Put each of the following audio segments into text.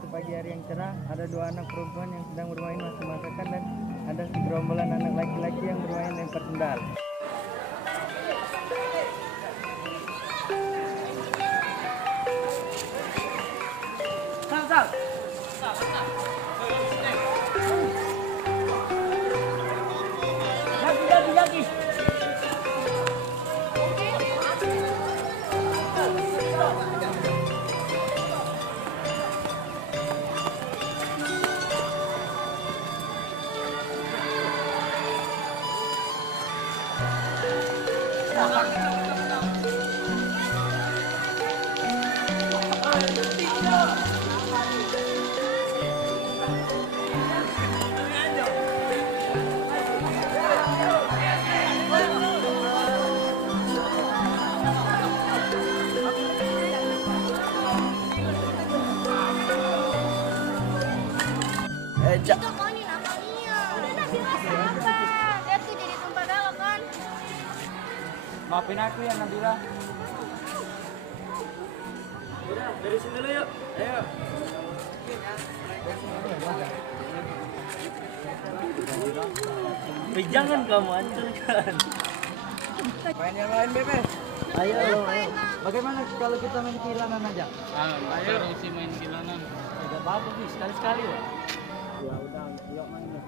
suatu pagi hari yang cerah, ada dua anak perempuan yang sedang bermain masak-masakan dan ada segerombolan anak laki-laki yang bermain lempar sendal. Maafin aku ya Nabila. Udah, dari sini dulu yuk. Ayo. Tapi jangan kamu hancurkan. Main yang lain, Bebe. Ayo. Bagaimana kalau kita main kilanan aja? Ayo sih main kilanan. Tidak apa-apa sih, sekali-sekali ya. Ya udah, yuk main ya.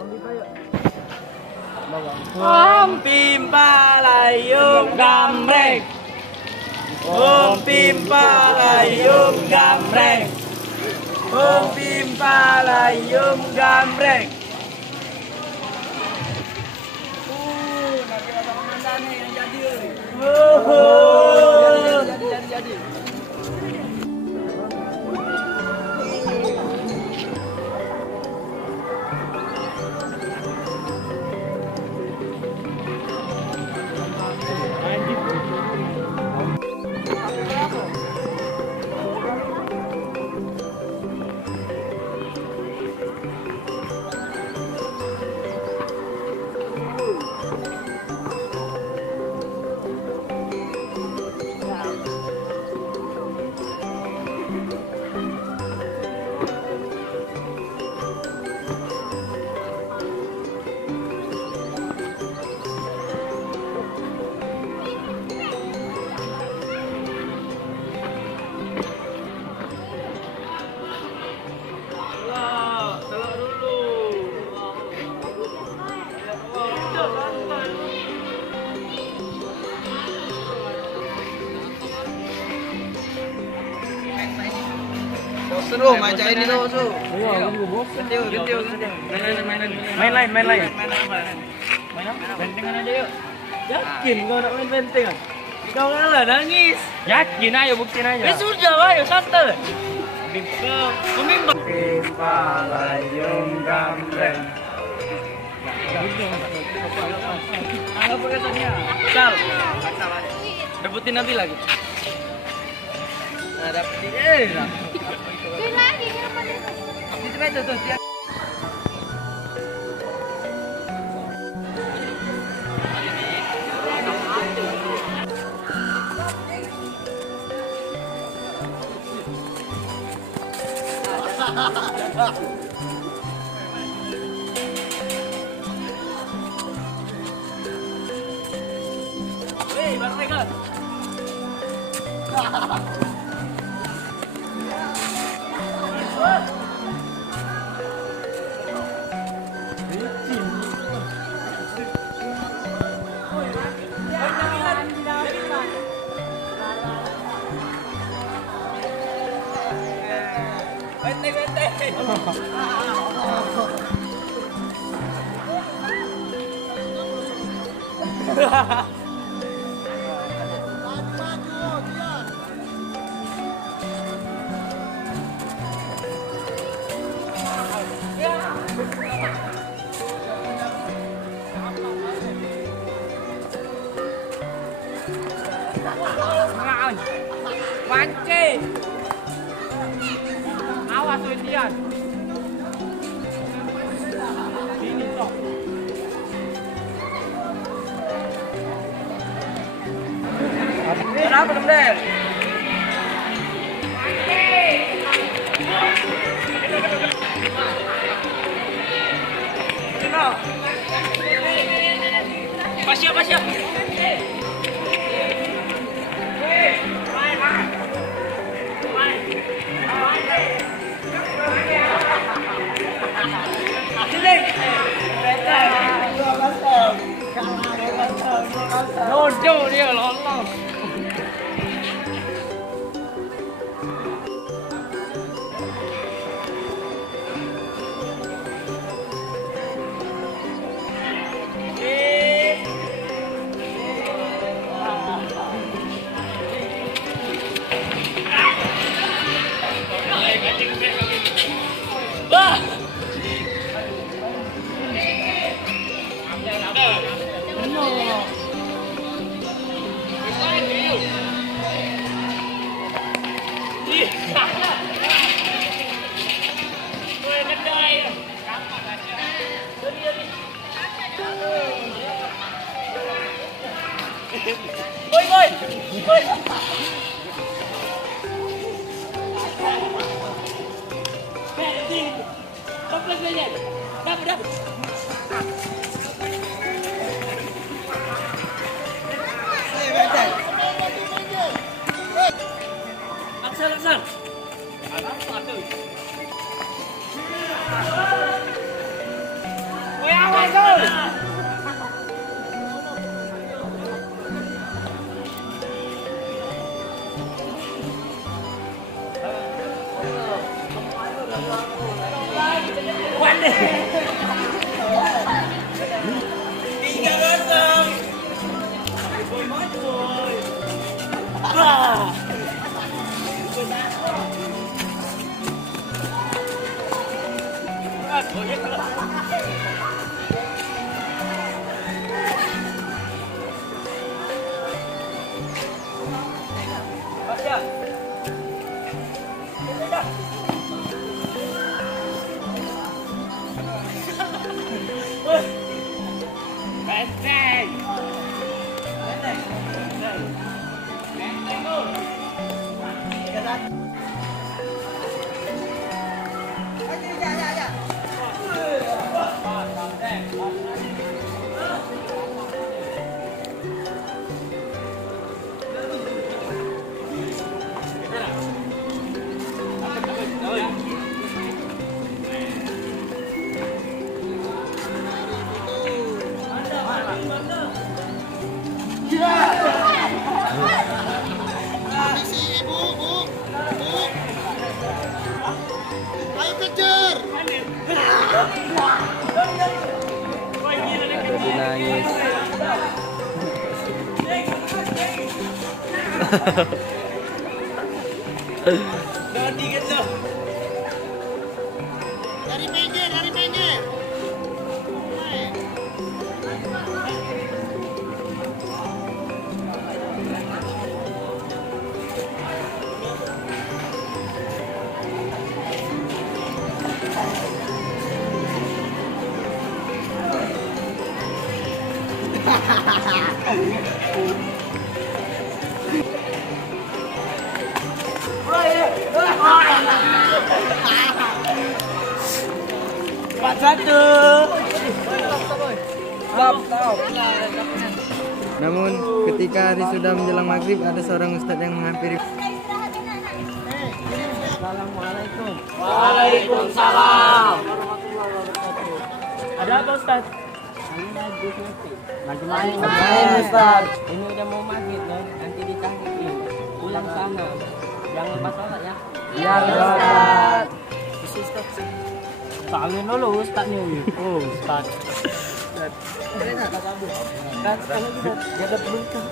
Om Bipa yuk. Om Pimpa layung gambreng. Om Pimpa layung gambreng. Om Pimpa layung gambreng. Nanti ada komandan nih yang jadi. Jadi. Bosen lu, main ini lu, Su. Iya, aku juga bosan. Ganti. Main lain. Main apa? Bentengan aja yuk. Yakin kau nak main bentengan? Kau kalah nangis. Yakin, ayo buktiin aja. Sudah, ayo santai. Pimpa layung gambreng. Apa katanya? Sal. Rebutin nanti lagi. Nah, dapetin. lagi Itu aja tuh. Wih, Bang Regan. Mancing. Awas Windian. Ini toh. Kenapa, Dem? Ayo kejar. Nangis. Dari pinggir, dari pinggir. Namun ketika hari sudah menjelang maghrib, ada seorang ustadz yang menghampiri. Assalamualaikum. Waalaikumsalam. Ada apa Ustaz? Ini lagi nanti. Main, Ustaz. Ini udah mau maghrib loh. Nanti ditangkapin. Pulang sana. Jangan lupa sholat ya. Ya, Ustaz. Ustaz. Salin dulu Ustaz nih. Oh, Ustaz. Ustaz, kalau kita jaga belum kan?